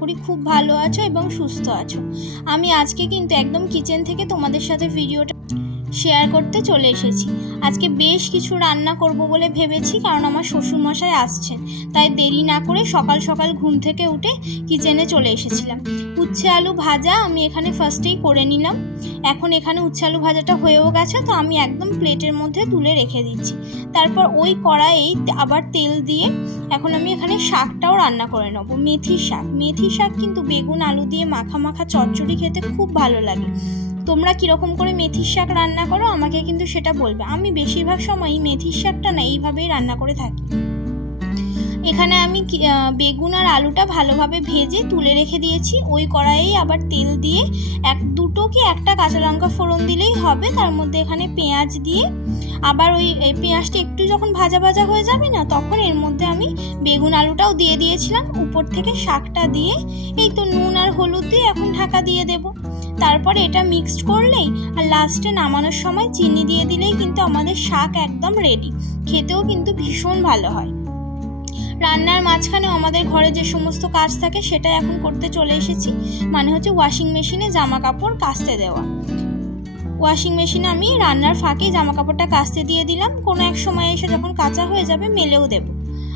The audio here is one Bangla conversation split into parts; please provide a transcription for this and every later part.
করি খুব ভালো আছো এবং সুস্থ আছো। আমি আজকে কিন্তু একদম কিচেন থেকে তোমাদের সাথে ভিডিওটা শেয়ার করতে চলে এসেছি। আজকে বেশ কিছু রান্না করব বলে ভেবেছি, কারণ আমার শ্বশুরমশাই আসছেন। তাই দেরি না করে সকাল সকাল ঘুম থেকে উঠে কিচেনে চলে এসেছিলাম। উচ্ছে আলু ভাজা আমি এখানে ফার্স্টেই করে নিলাম। এখন এখানে উচ্ছে আলু ভাজাটা হয়েও গেছে, তো আমি একদম প্লেটের মধ্যে তুলে রেখে দিচ্ছি। তারপর ওই কড়াইয়েই আবার তেল দিয়ে এখন আমি এখানে শাকটাও রান্না করে নেব। মেথি শাক। মেথি শাক কিন্তু বেগুন, আলু দিয়ে মাখা মাখা চচ্চড়ি খেতে খুব ভালো লাগে। তোমরা কীরকম করে মেথির শাক রান্না করো, আমাকে কিন্তু সেটা বলবে। আমি বেশিরভাগ সময়ই মেথির শাকটা না, এইভাবেই রান্না করে থাকি। এখানে আমি বেগুন আর আলুটা ভালোভাবে ভেজে তুলে রেখে দিয়েছি। ওই কড়াইয়েই আবার তেল দিয়ে এক দুটো কি একটা কাঁচা লঙ্কা ফোড়ন দিলেই হবে। তার মধ্যে এখানে পেঁয়াজ দিয়ে আবার ওই পেঁয়াজটা একটু যখন ভাজা ভাজা হয়ে যাবে না, তখন এর মধ্যে আমি বেগুন আলুটাও দিয়ে দিয়েছিলাম। উপর থেকে শাকটা দিয়ে এই তো নুন আর হলুদ দিয়ে এখন ঢাকা দিয়ে দেব। তারপরে এটা মিক্সড করলেই আর লাস্টে নামানোর সময় চিনি দিয়ে দিলেই কিন্তু আমাদের শাক একদম রেডি খেতেও কিন্তু ভীষণ ভালো হয়। রান্নার মাঝখানেও আমাদের ঘরে যে সমস্ত কাজ থাকে সেটা এখন করতে চলে এসেছি। মানে হচ্ছে ওয়াশিং মেশিনে জামা কাপড় কাচতে দেওয়া। ওয়াশিং মেশিনে আমি রান্নার ফাঁকে জামা কাপড়টা কাচতে দিয়ে দিলাম। কোনো এক সময় এসে যখন কাঁচা হয়ে যাবে মেলেও দেব।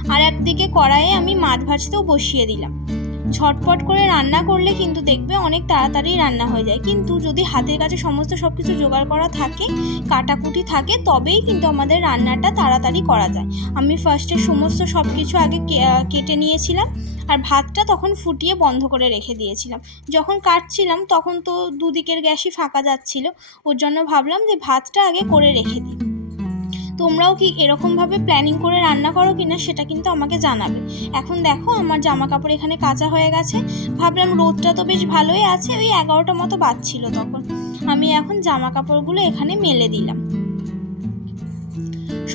আর একদিকে কড়াইয়ে আমি মাছ ভাজতেও বসিয়ে দিলাম। ঝটপট করে রান্না করলে কিন্তু দেখবে অনেক তাড়াতাড়ি রান্না হয়ে যায়। কিন্তু যদি হাতের কাছে সমস্ত সব কিছু জোগাড় করা থাকে, কাটাকুটি থাকে, তবেই কিন্তু আমাদের রান্নাটা তাড়াতাড়ি করা যায়। আমি ফার্স্টে সমস্ত সব কিছু আগে কেটে নিয়েছিলাম আর ভাতটা তখন ফুটিয়ে বন্ধ করে রেখে দিয়েছিলাম। যখন কাটছিলাম তখন তো দুদিকের গ্যাসই ফাঁকা যাচ্ছিল। ওর জন্য ভাবলাম যে ভাতটা আগে করে রেখে দিই। তোমরাও কি এরকমভাবে প্ল্যানিং করে রান্না করো কিনা সেটা কিন্তু আমাকে জানাবে। এখন দেখো আমার জামা কাপড় এখানে কাঁচা হয়ে গেছে। ভাবলাম রোদটা তো বেশ ভালোই আছে, ওই এগারোটা মতো বাজছিল তখন। আমি এখন জামা কাপড়গুলো এখানে মেলে দিলাম।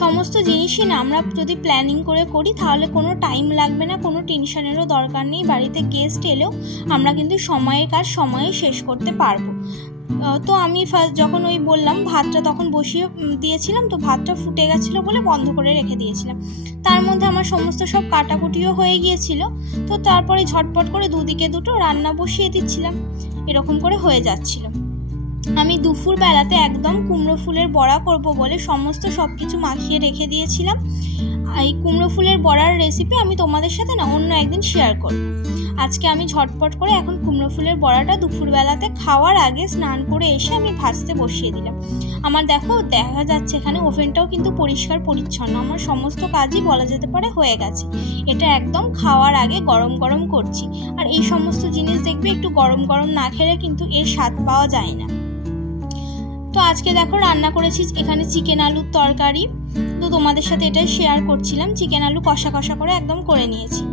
সমস্ত জিনিসই না আমরা যদি প্ল্যানিং করে করি, তাহলে কোনো টাইম লাগবে না, কোনো টেনশনেরও দরকার নেই। বাড়িতে গেস্ট এলেও আমরা কিন্তু সময়ের কাজ সময়ে শেষ করতে পারব। তো আমি ফার্স্ট যখন ওই বললাম ভাতটা তখন বসিয়ে দিয়েছিলাম, তো ভাতটা ফুটে গেছিল বলে বন্ধ করে রেখে দিয়েছিলাম। তার মধ্যে আমার সমস্ত সব কাটাকুটিও হয়ে গিয়েছিল, তো তারপরে ঝটপট করে দুদিকে দুটো রান্না বসিয়ে দিচ্ছিলাম, এরকম করে হয়ে যাচ্ছিল। আমি দুপুর বেলাতে একদম কুমড়ো ফুলের বড়া করব বলে সমস্ত সব কিছু মাখিয়ে রেখে দিয়েছিলাম এই কুমড়ো ফুলের বড়ার রেসিপি আমি তোমাদের সাথে না অন্য একদিন শেয়ার করব। আজকে আমি ঝটপট করে এখন কুমড়ো ফুলের বড়াটা দুপুরবেলাতে খাওয়ার আগে স্নান করে এসে আমি ভাজতে বসিয়ে দিলাম। আমার দেখো, দেখা যাচ্ছে এখানে ওভেনটাও কিন্তু পরিষ্কার পরিচ্ছন্ন। আমার সমস্ত কাজই বলা যেতে পারে হয়ে গেছে। এটা একদম খাওয়ার আগে গরম গরম করছি। আর এই সমস্ত জিনিস দেখবে একটু গরম গরম না খেলে কিন্তু এর স্বাদ পাওয়া যায় না। তো আজকে দেখো রান্না করেছি এখানে চিকেন আলুর তরকারি। তো তোমাদের সাথে এটাই শেয়ার করছিলাম চিকেন আলু কষা কষা করে একদম করে নিয়েছি।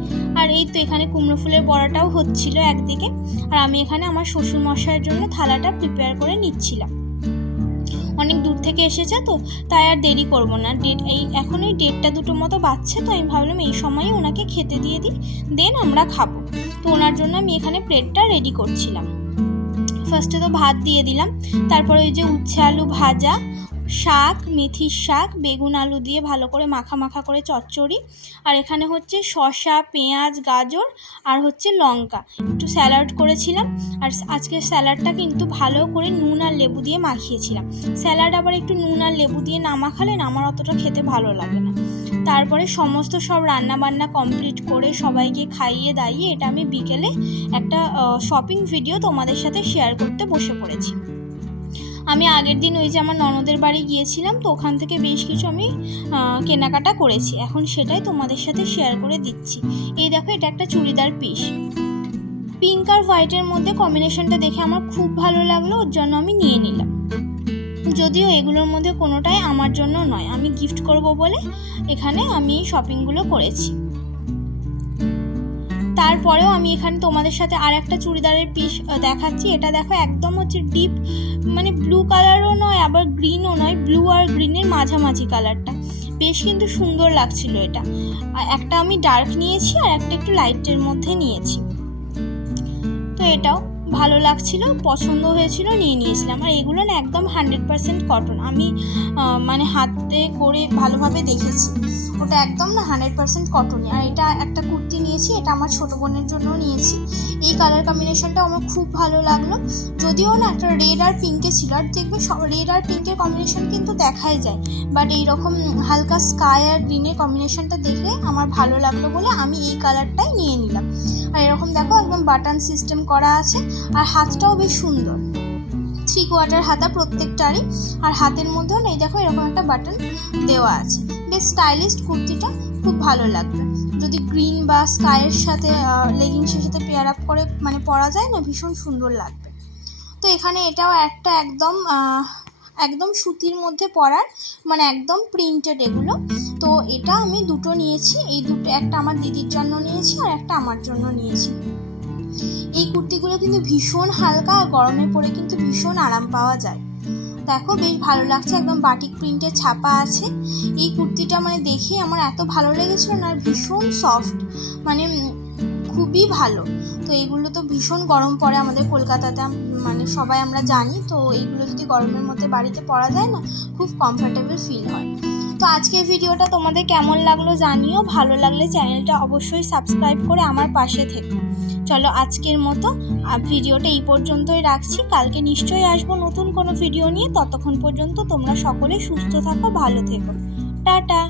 আর এই তো এখানে কুমড়ো ফুলের বড়াটাও হচ্ছিল একদিকে, আর আমি এখানে আমার শ্বশুর মশাইয়ের জন্য থালাটা প্রিপেয়ার করে নিচ্ছিলাম। অনেক দূর থেকে এসেছে তো, তাই আর দেরি করব না। ডেট এই এখন ওই ডেটটা দুটো মতো বাজছে তো, আমি ভাবলাম এই সময়ই ওনাকে খেতে দিয়ে দিই, দেন আমরা খাব। তো ওনার জন্য আমি এখানে প্লেটটা রেডি করছিলাম। ফার্স্টে তো ভাত দিয়ে দিলাম, তারপরে ওই যে উচ্ছে আলু ভাজা শাক, মেথির শাক, বেগুন আলু দিয়ে ভালো করে মাখা মাখা করে চচ্চড়ি। আর এখানে হচ্ছে শসা, পেঁয়াজ, গাজর আর হচ্ছে লঙ্কা। একটু স্যালাড করেছিলাম আর আজকে স্যালাডটা কিন্তু ভালো করে নুন আর লেবু দিয়ে মাখিয়েছিলাম। স্যালাড আবার একটু নুন আর লেবু দিয়ে না মাখালে না আমার অতটা খেতে ভালো লাগে না। তারপরে সমস্ত সব রান্না বান্না কমপ্লিট করে সবাইকে খাইয়ে দাইয়ে এটা আমি বিকেলে একটা শপিং ভিডিও তোমাদের সাথে শেয়ার করতে বসে পড়েছি। আমি আগের দিন ওই যে আমার ননদের বাড়ি গিয়েছিলাম, তো ওখান থেকে বেশ কিছু আমি কেনাকাটা করেছি। এখন সেটাই তোমাদের সাথে শেয়ার করে দিচ্ছি। এই দেখো, এটা একটা চুড়িদার পিস পিঙ্ক আর হোয়াইটের মধ্যে কম্বিনেশনটা দেখে আমার খুব ভালো লাগল, ওর জন্য আমি নিয়ে নিলাম। যদিও এগুলোর মধ্যে কোনোটাই আমার জন্য নয়, আমি গিফট করব বলে এখানে আমি শপিংগুলো করেছি। তারপরেও আমি এখানে তোমাদের সাথে আর একটা চুড়িদারের পিস দেখাচ্ছি। এটা দেখো একদম হচ্ছে ডিপ মানে ব্লু কালারও নয়, আবার গ্রিনও নয় ব্লু আর গ্রিনের মাঝামাঝি কালারটা বেশ কিন্তু সুন্দর লাগছিল এটা। একটা আমি ডার্ক নিয়েছি আর একটা একটু লাইটের মধ্যে নিয়েছি। তো এটাও ভালো লাগছিল, পছন্দ হয়েছিল, নিয়ে নিয়েছিলাম। আর এগুলো না একদম হান্ড্রেড পারসেন্ট কটন আমি মানে হাতে করে ভালোভাবে দেখেছি। ওটা একদম না হান্ড্রেড পারসেন্ট কটনই আর এটা একটা কুর্তি নিয়েছি, এটা আমার ছোটো বোনের জন্য নিয়েছি। এই কালার কম্বিনেশনটা আমার খুব ভালো লাগল। যদিও না একটা রেড আর পিঙ্কে ছিল, আর দেখবে রেড আর পিঙ্কের কম্বিনেশন কিন্তু দেখাই যায়। বাট এইরকম হালকা স্কাই আর গ্রিনের কম্বিনেশনটা দেখে আমার ভালো লাগল বলে আমি এই কালারটাই নিয়ে নিলাম। আর এরকম দেখো একদম বাটন সিস্টেম করা আছে। আর হাতটাও বেশ সুন্দর। থ্রি কোয়ার্টার হাতা প্রত্যেকটারই, আর হাতের মধ্যেও নেই, দেখো এরকম একটা বাটন দেওয়া আছে। বেশ স্টাইলিশ কুর্তিটা, খুব ভালো লাগবে। যদি গ্রিন বা স্কাইয়ের সাথে লেগিংসের সাথে পেয়ার আপ করে মানে পরা যায় না, ভীষণ সুন্দর লাগবে। তো এখানে এটাও একটা একদম একদম সুতির মধ্যে পরার মানে একদম প্রিন্টেড এগুলো। তো এটা আমি দুটো নিয়েছি, এই দুটো, একটা আমার দিদির জন্য নিয়েছি, আর একটা আমার জন্য নিয়েছি। এই কুর্তিগুলো কিন্তু ভীষণ হালকা আর গরমে পরে কিন্তু ভীষণ আরাম পাওয়া যায়। দেখো, বেশ ভালো লাগছে, একদম বাটিক প্রিন্টের ছাপা আছে। এই কুর্তিটা মানে দেখে আমার এত ভালো লেগেছিল না, আর ভীষণ সফট মানে খুবই ভালো। তো এগুলো তো ভীষণ গরম পড়ে আমাদের কলকাতাতে মানে সবাই আমরা জানি, তো এইগুলো যদি গরমের মধ্যে বাড়িতে পরা যায় না, খুব কমফর্টেবল ফিল হয়। তো আজকের ভিডিওটা তোমাদের কেমন লাগল জানিও, ভালো লাগলে চ্যানেলটা অবশ্যই সাবস্ক্রাইব করে আমার পাশে থেকো। চলো আজকের মতো ভিডিওটা এই পর্যন্তই রাখছি। কালকে নিশ্চয়ই আসব নতুন কোনো ভিডিও নিয়ে। ততক্ষণ পর্যন্ত তোমরা সকলে সুস্থ থাকো, ভালো থেকো। টাটা!